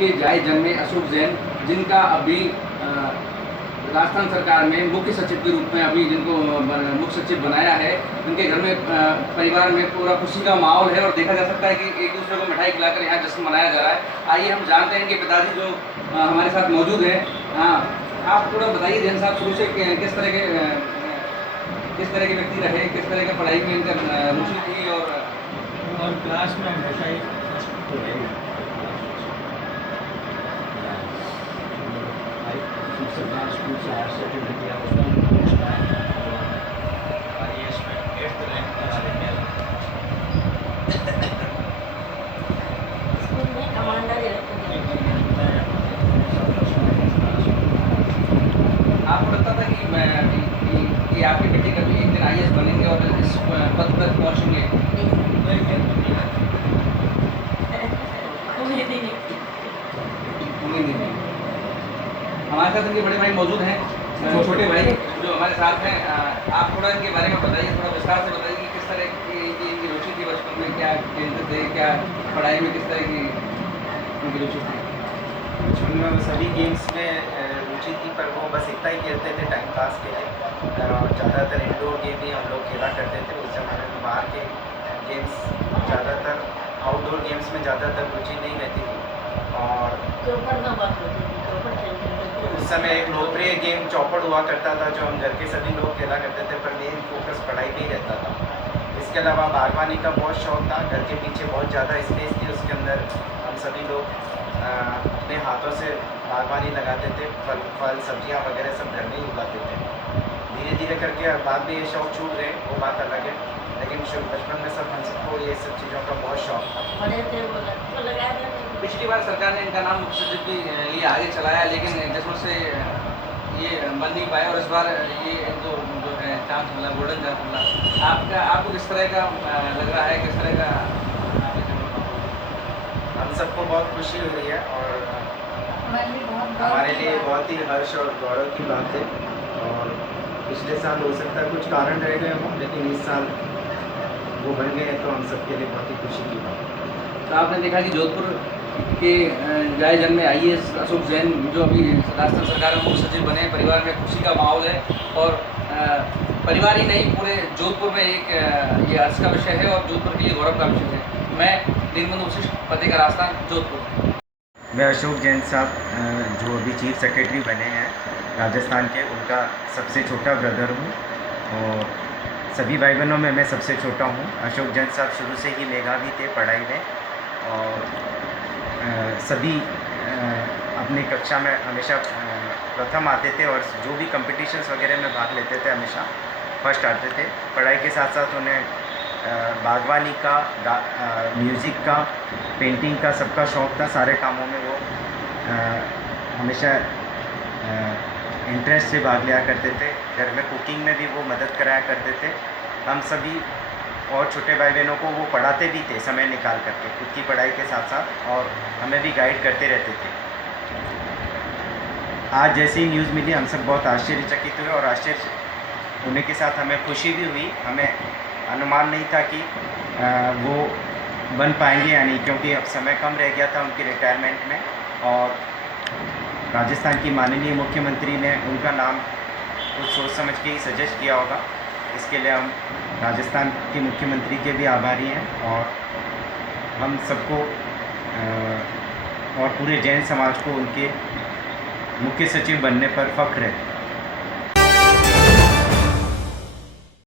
के जायज जन्मे अशोक जैन, जिनका अभी राजस्थान सरकार में मुख्य सचिव के रूप में अभी जिनको मुख्य सचिव बनाया है, उनके घर में परिवार में पूरा खुशी का माहौल है और देखा जा सकता है कि एक दूसरे को मिठाई खिलाकर यहाँ जश्न मनाया जा रहा है। आइए हम जानते हैं कि पिताजी जो हमारे साथ मौजूद हैं, आप थोड़ा बताइए जैन साहब, शुरू से किस तरह के व्यक्ति रहे, किस तरह की पढ़ाई में इनका रुचि थी और क्लास में हमेशा ही फर्स्ट तो है। सरकार स्कूल से हायर सेकेंडरी किया, उसका पूछना है और ये इसमें 8th रैंक का मेरा स्कूल में कमांडर आपको लगता था कि आपके बेटे कभी एक दिन आईएएस बनेंगे और इस पद पर पहुंचेंगे? उम्मीद नहीं। हमारे साथ इनके बड़े भाई मौजूद हैं, छोटे भाई जो हमारे साथ हैं। आप थोड़ा इनके बारे में बताइए, थोड़ा विस्तार से बताइए कि किस तरह की इनकी रुचि थी बचपन में, क्या खेलते थे, क्या पढ़ाई में किस तरह की उनकी रुचि थी? बचपन में वो सभी गेम्स में रुचि थी, पर वो बस इतना ही खेलते थे टाइम पास के लिए। ज़्यादातर इंडोर गेम ही हम लोग खेला करते थे उस ज़माने में। बाहर के गेम्स ज़्यादातर, आउटडोर गेम्स में ज़्यादातर रुचि नहीं रहती थी। और उस समय एक लोकप्रिय गेम चौपड़ हुआ करता था जो हम घर के सभी लोग खेला करते थे, पर मेन फोकस पढ़ाई पे ही रहता था। इसके अलावा बागवानी का बहुत शौक था। घर के पीछे बहुत ज़्यादा स्पेस थी, उसके अंदर हम सभी लोग अपने हाथों से बागवानी लगाते थे। फल सब्जियां वगैरह सब घर में ही उगाते थे। धीरे धीरे करके बाद में ये शौक छूट गए, वो बात अलग है, लेकिन बचपन में सब हम सबको ये सब चीज़ों का बहुत शौक था। पिछली बार सरकार ने इनका नाम मुख्य सचिव के लिए आगे चलाया, लेकिन जिसमें से ये बन नहीं पाया और इस बार ये जो है चांस मिला, गोल्डन चांस मिला। आपको किस तरह का लग रहा है, किस तरह का? हम सबको बहुत खुशी हो रही है और हमारे लिए बहुत ही हर्ष और गौरव की बात है। और पिछले साल हो सकता है कुछ कारण रह गए हों, लेकिन इस साल वो बन गए हैं, तो हम सबके लिए बहुत ही खुशी की बात है। तो आपने देखा कि जोधपुर के जायज जन्मे आईएएस अशोक जैन जो अभी राजस्थान सरकार में मुख्य सचिव बने, परिवार में खुशी का माहौल है और परिवार ही नहीं, पूरे जोधपुर में एक ये हर्ष का विषय है और जोधपुर के लिए गौरव का विषय है। मैं दीनबंधु वशिष्ठ, फतेह का रास्ता, जोधपुर। मैं अशोक जैन साहब जो अभी चीफ सेक्रेटरी बने हैं राजस्थान के, उनका सबसे छोटा ब्रदर हूँ और सभी भाई बहनों में मैं सबसे छोटा हूँ। अशोक जैन साहब शुरू से ही मेधावी थे पढ़ाई में और सभी अपनी कक्षा में हमेशा प्रथम आते थे और जो भी कंपटीशंस वगैरह में भाग लेते थे हमेशा फर्स्ट आते थे। पढ़ाई के साथ साथ उन्हें बागवानी का, म्यूज़िक का, पेंटिंग का सबका शौक़ था। सारे कामों में वो हमेशा इंटरेस्ट से भाग लिया करते थे। घर में कुकिंग में भी वो मदद कराया करते थे। हम सभी और छोटे भाई बहनों को वो पढ़ाते भी थे समय निकाल करके, खुद की पढ़ाई के साथ साथ, और हमें भी गाइड करते रहते थे। आज जैसी न्यूज़ मिली हम सब बहुत आश्चर्यचकित हुए और आश्चर्य होने के साथ हमें खुशी भी हुई। हमें अनुमान नहीं था कि वो बन पाएंगे या नहीं, क्योंकि अब समय कम रह गया था उनकी रिटायरमेंट में और राजस्थान की माननीय मुख्यमंत्री ने उनका नाम कुछ सोच समझ के ही सजेस्ट किया होगा। इसके लिए हम राजस्थान के मुख्यमंत्री के भी आभारी हैं और हम सबको और पूरे जैन समाज को उनके मुख्य सचिव बनने पर फख्र है।